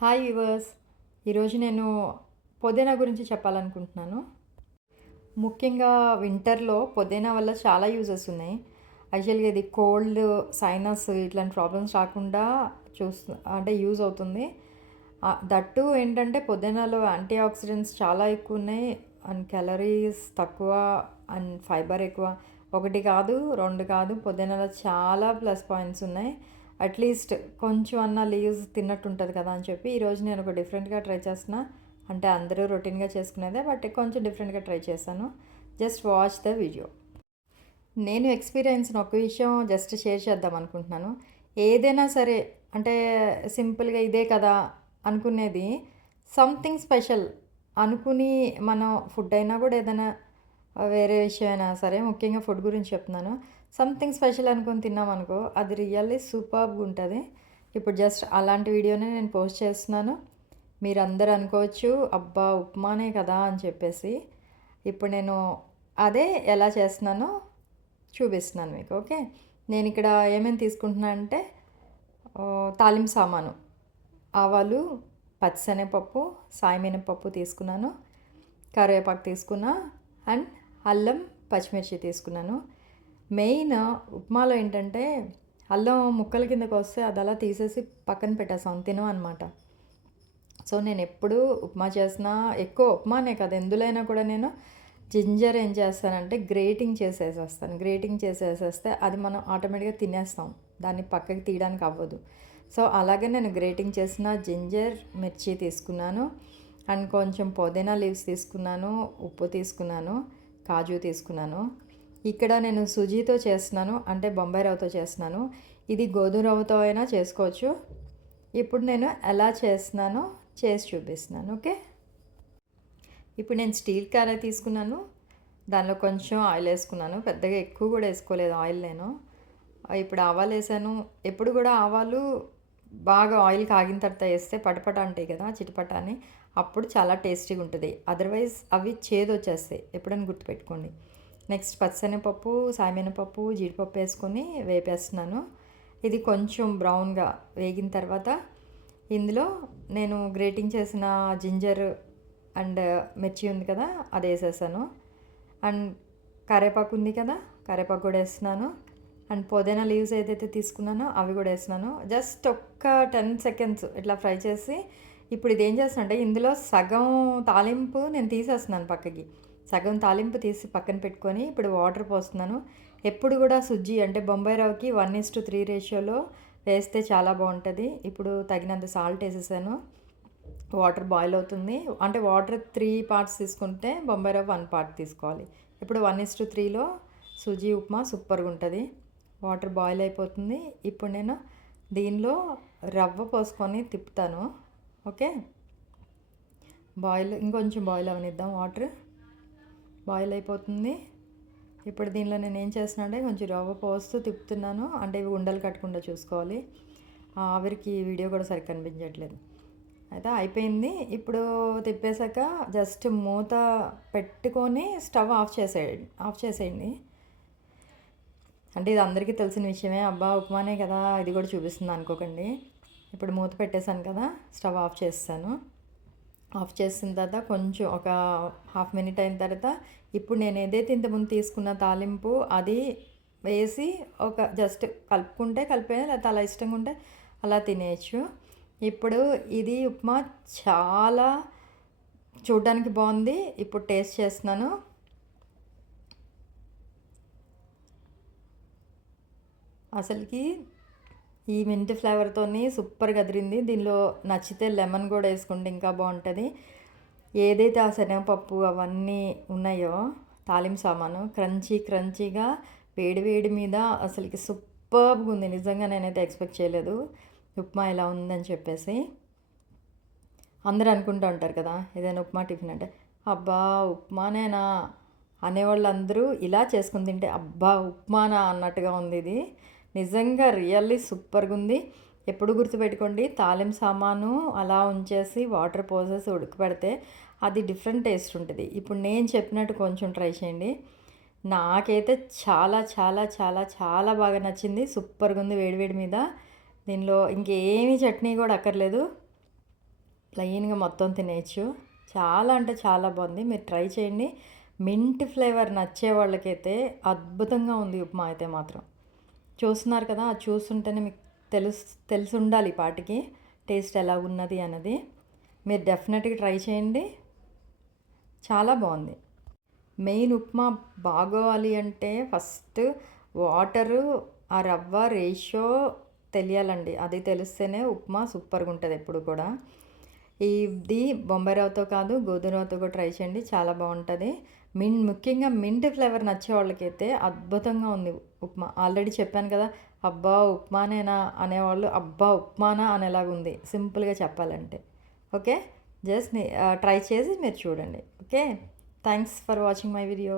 Hi viewers. ఈరోజు నేను పుదీనా గురించి చెప్పాలనుకుంటున్నాను. ముఖ్యంగా వింటర్‌లో పుదీనా వల్ల చాలా యూజెస్ ఉన్నాయి. యాక్చువల్‌గా ఇది కోల్డ్, సైనస్ ఇట్లాంటి ప్రాబ్లమ్స్ రాకుండా అంటే యూజ్ అవుతుంది. దట్ టూ ఏంటంటే పుదీనాలో యాంటీ ఆక్సిడెంట్స్ చాలా ఎక్కువున్నాయి. అండ్ క్యాలరీస్ తక్కువ అండ్ ఫైబర్ ఎక్కువ. ఒకటి కాదు, 2 కాదు, పుదీనాలో చాలా ప్లస్ పాయింట్స్ ఉన్నాయి. అట్లీస్ట్ కొంచెం అన్నా లీవ్స్ తిన్నట్టు ఉంటుంది కదా అని చెప్పి ఈరోజు నేను ఒక డిఫరెంట్గా ట్రై చేస్తున్నా. అంటే అందరూ రొటీన్గా చేసుకునేదే, బట్ కొంచెం డిఫరెంట్గా ట్రై చేశాను. Just watch the video. నేను ఎక్స్పీరియన్స్ ఒక విషయం జస్ట్ షేర్ చేద్దాం అనుకుంటున్నాను. ఏదైనా సరే అంటే సింపుల్గా ఇదే కదా అనుకునేది సంథింగ్ స్పెషల్ అనుకుని మనం ఫుడ్ అయినా కూడా ఏదైనా వేరే విషయం అయినా సరే, ముఖ్యంగా ఫుడ్ గురించి చెప్తున్నాను. సంథింగ్ స్పెషల్ అనుకొని తిన్నామనుకో అది రియల్లీ సూపర్బ్గా ఉంటుంది. ఇప్పుడు జస్ట్ అలాంటి వీడియోనే నేను పోస్ట్ చేస్తున్నాను. మీరందరూ అనుకోవచ్చు అబ్బా ఉప్మానే కదా అని చెప్పేసి. ఇప్పుడు నేను అదే ఎలా చేస్తున్నానో చూపిస్తున్నాను మీకు. ఓకే, నేను ఇక్కడ ఏమేమి తీసుకుంటున్నా అంటే తాలింపు సామాను, ఆవాలు, పచ్చిశనగపప్పు, సాయమినపప్పు తీసుకున్నాను, కరివేపాకు తీసుకున్నా, అండ్ అల్లం, పచ్చిమిర్చి తీసుకున్నాను. మెయిన్ ఉప్మాలో ఏంటంటే అల్లం ముక్కల కిందకు వస్తే అది అలా తీసేసి పక్కన పెట్టేస్తాం, తినం అనమాట. సో నేను ఎప్పుడు ఉప్మా చేసినా, ఎక్కువ ఉప్మానే కదా ఎందులైనా కూడా నేను జింజర్ ఏం చేస్తానంటే గ్రేటింగ్ చేసేసేస్తాను. గ్రేటింగ్ చేసేసేస్తే అది మనం ఆటోమేటిక్గా తినేస్తాం, దాన్ని పక్కకి తీయడానికి అవ్వదు. సో అలాగే నేను గ్రేటింగ్ చేసిన జింజర్, మిర్చి తీసుకున్నాను, అండ్ కొంచెం పుదీనా లీవ్స్ తీసుకున్నాను, ఉప్పు తీసుకున్నాను, కాజు తీసుకున్నాను. ఇక్కడ నేను సుజీతో చేస్తున్నాను, అంటే బొంబాయి రవ్వతో చేస్తున్నాను. ఇది గోధుమ రవ్వతో అయినా చేసుకోవచ్చు. ఇప్పుడు నేను ఎలా చేస్తున్నానో చేసి చూపిస్తున్నాను. ఓకే, ఇప్పుడు నేను స్టీల్ కడాయి తీసుకున్నాను, దానిలో కొంచెం ఆయిల్ వేసుకున్నాను. పెద్దగా ఎక్కువ కూడా వేసుకోలేదు ఆయిల్ నేను. ఇప్పుడు ఆవాలు వేసాను. ఎప్పుడు కూడా ఆవాలు బాగా ఆయిల్ కాగిన తర్వాత వేస్తే పటపట అంటాయి కదా, చిటపట అని, అప్పుడు చాలా టేస్టీగా ఉంటుంది. అదర్వైజ్ అవి చేదు వచ్చేస్తాయి, ఎప్పుడైనా గుర్తుపెట్టుకోండి. నెక్స్ట్ పచ్చిశనగపప్పు, సాయమినపప్పు, జీడిపప్పు వేసుకొని వేపేస్తున్నాను. ఇది కొంచెం బ్రౌన్గా వేగిన తర్వాత ఇందులో నేను గ్రేటింగ్ చేసిన జింజర్ అండ్ మిర్చి ఉంది కదా అది వేసేసాను. అండ్ కరివేపాకు ఉంది కదా, కరివేపాకు కూడా వేస్తున్నాను. అండ్ పుదీనా లీవ్స్ ఏదైతే తీసుకున్నానో అవి కూడా వేస్తున్నాను. జస్ట్ ఒక్క 10 సెకండ్స్ ఇట్లా ఫ్రై చేసి ఇప్పుడు ఇది ఏం చేస్తున్నా అంటే ఇందులో సగం తాలింపు నేను తీసేస్తున్నాను పక్కకి. సగం తాలింపు తీసి పక్కన పెట్టుకొని ఇప్పుడు వాటర్ పోస్తున్నాను. ఎప్పుడు కూడా సుజ్జి అంటే బొంబాయి రవ్వకి 1:3 రేషియోలో వేస్తే చాలా బాగుంటుంది. ఇప్పుడు తగినంత సాల్ట్ వేసేసాను. వాటర్ బాయిల్ అవుతుంది, అంటే వాటర్ 3 పార్ట్స్ తీసుకుంటే బొంబాయి రవ్వ 1 పార్ట్ తీసుకోవాలి. ఇప్పుడు 1:3లో సుజీ ఉప్మా సూపర్గా ఉంటుంది. వాటర్ బాయిల్ అయిపోతుంది. ఇప్పుడు నేను దీనిలో రవ్వ పోసుకొని తిప్పుతాను. ఓకే, ఇంకొంచెం బాయిల్ అవనిద్దాం. వాటర్ బాయిల్ అయిపోతుంది. ఇప్పుడు దీనిలో నేను ఏం చేస్తున్నా అంటే కొంచెం రవ్వ పోస్తూ తిప్పుతున్నాను, అంటే ఇవి ఉండలు కట్టకుండా చూసుకోవాలి. ఆవిరికి వీడియో కూడా సరిగ్గా కనిపించట్లేదు. అయితే అయిపోయింది. ఇప్పుడు తిప్పేశాక జస్ట్ మూత పెట్టుకొని స్టవ్ ఆఫ్ చేసేయండి. అంటే ఇది అందరికీ తెలిసిన విషయమే, అబ్బా ఉప్మానే కదా ఇది కూడా చూపిస్తుంది అనుకోకండి. ఇప్పుడు మూత పెట్టేశాను కదా, స్టవ్ ఆఫ్ చేస్తాను. ఆఫ్ చేసిన తర్వాత కొంచెం ఒక హాఫ్ మినిట్ అయిన తర్వాత ఇప్పుడు నేను ఏదైతే ఇంతకుముందు తీసుకున్న తాలింపు అది వేసి ఒక జస్ట్ కలుపుకుంటే కలిపే, లేకపోతే అలా ఇష్టంగా ఉంటే అలా తినేయచ్చు. ఇప్పుడు ఇది ఉప్మా చాలా చూడడానికి బాగుంది. ఇప్పుడు టేస్ట్ చేస్తున్నాను. అసలుకి ఈ మింట్ ఫ్లేవర్తోని సూపర్గా అదిరింది. దీనిలో నచ్చితే లెమన్ కూడా వేసుకుంటే ఇంకా బాగుంటుంది. ఏదైతే ఆ శనగపప్పు అవన్నీ ఉన్నాయో తాలింపు సామాను క్రంచీగా వేడి వేడి మీద అసలుకి సూపర్గా ఉంది. నిజంగా నేనైతే ఎక్స్పెక్ట్ చేయలేదు ఉప్మా ఇలా ఉందని చెప్పేసి. అందరూ అనుకుంటూ ఉంటారు కదా ఏదైనా ఉప్మా టిఫిన్ అంటే అబ్బా ఉప్మానేనా అనేవాళ్ళు అందరూ ఇలా చేసుకుని తింటే అబ్బా ఉప్మానా అన్నట్టుగా ఉంది. ఇది నిజంగా రియల్లీ సూపర్గా ఉంది. ఎప్పుడు గుర్తుపెట్టుకోండి, తాలింపు సామాను అలా ఉంచేసి వాటర్ పోసేసి ఉడకపెడితే అది డిఫరెంట్ టేస్ట్ ఉంటుంది. ఇప్పుడు నేను చెప్పినట్టు కొంచెం ట్రై చేయండి. నాకైతే చాలా చాలా చాలా చాలా బాగా నచ్చింది. సూపర్గా ఉంది వేడివేడి మీద. దీనిలో ఇంకేమీ చట్నీ కూడా అక్కర్లేదు. ప్లెయిన్‌గా మొత్తం తినేయొచ్చు. చాలా అంటే చాలా బాగుంది. మీరు ట్రై చేయండి. మింట్ ఫ్లేవర్ నచ్చే వాళ్ళకైతే అద్భుతంగా ఉంది ఉప్మా అయితే మాత్రం. చూస్తున్నారు కదా! అది చూస్తుంటేనే మీకు తెలిసుండాలి ఈ పాటికి టేస్ట్ ఎలాగున్నది అన్నది. మీరు డెఫినెట్‌గా ట్రై చేయండి. చాలా బాగుంది. మెయిన్ ఉప్మా బాగోవాలి అంటే ఫస్ట్ వాటరు, ఆ రవ్వ రేషియో తెలియాలండి. అది తెలిస్తేనే ఉప్మా సూపర్‌గా ఉంటది ఎప్పుడు కూడా. ఇది బొంబాయి రవ్వతో కాదు, గోధుమ రవ్వతో కూడా ట్రై చేయండి. చాలా బాగుంటది. ముఖ్యంగా మింట్ ఫ్లేవర్ నచ్చే వాళ్ళకైతే అద్భుతంగా ఉంది ఉప్మా. ఆల్రెడీ చెప్పాను కదా! అబ్బా! ఉప్మానేనా అనేవాళ్ళు, అబ్బా! ఉప్మానా అనేలాగుంది సింపుల్‌గా చెప్పాలంటే. ఓకే. జస్ట్ ట్రై చేసి మీరు చూడండి. Okay. Thanks for watching my video.